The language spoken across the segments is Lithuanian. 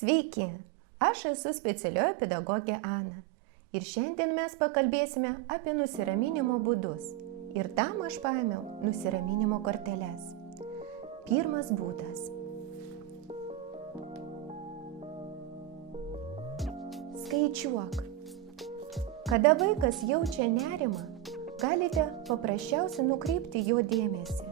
Sveiki, aš esu specialioji pedagogė Ana ir šiandien mes pakalbėsime apie nusiraminimo būdus. Ir tam aš paėmiau nusiraminimo korteles. Pirmas būdas. Skaičiuok. Kada vaikas jaučia nerimą, galite paprasčiausiai nukreipti jo dėmesį.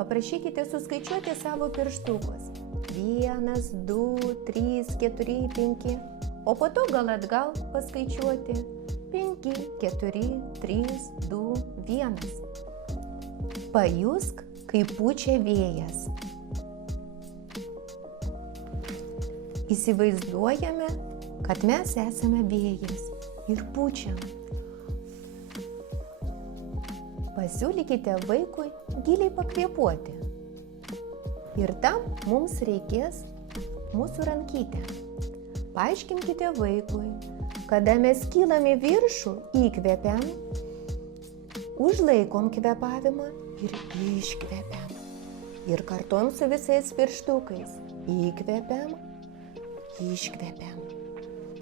Paprašykite suskaičiuoti savo pirštukus. 1, 2, 3, 4, 5. O po to gal atgal paskaičiuoti. 5, 4, 3, 2, 1. Pajusk, kaip pučia vėjas. Įsivaizduojame, kad mes esame vėjas ir pučiam. Pasiūlykite vaikui giliai pakvėpuoti. Ir tam mums reikės mūsų rankytę. Paaiškinkite vaikui, kada mes kylam į viršų, įkvepiam, užlaikom kvėpavimą ir iškvepiam. Ir kartuojam su visais pirštukais. Įkvepiam, iškvepiam.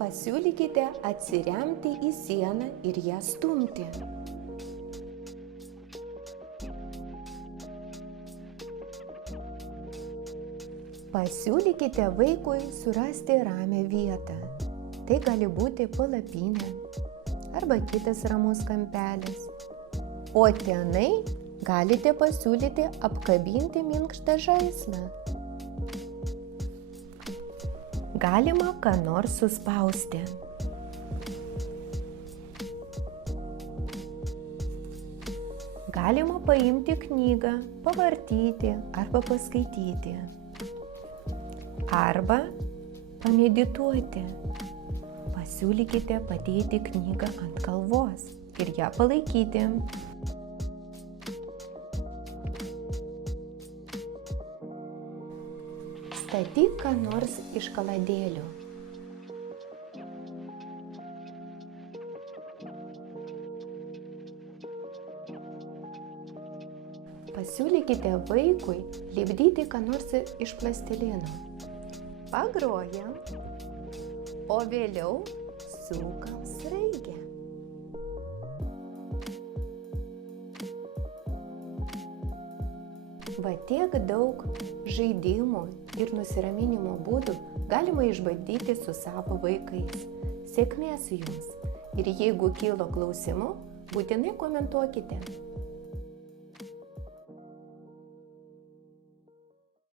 Pasiūlykite atsiremti į sieną ir ją stumti. Pasiūlykite vaikui surasti ramią vietą. Tai gali būti palapinė arba kitas ramus kampelis. O tenai galite pasiūlyti apkabinti minkštą žaislą. Galima ką nors suspausti. Galima paimti knygą, pavartyti arba paskaityti. Arba pamedituoti. Pasiūlykite padėti knygą ant galvos ir ją palaikyti. Statyk ką nors iš kaladėlių. Pasiūlykite vaikui lipdyti ką nors iš plastilino. Pagrojam, o vėliau sukam sraigę. Va tiek daug žaidimų ir nusiraminimo būdų galima išbandyti su savo vaikais. Sėkmės jums! Ir jeigu kilo klausimų, būtinai komentuokite.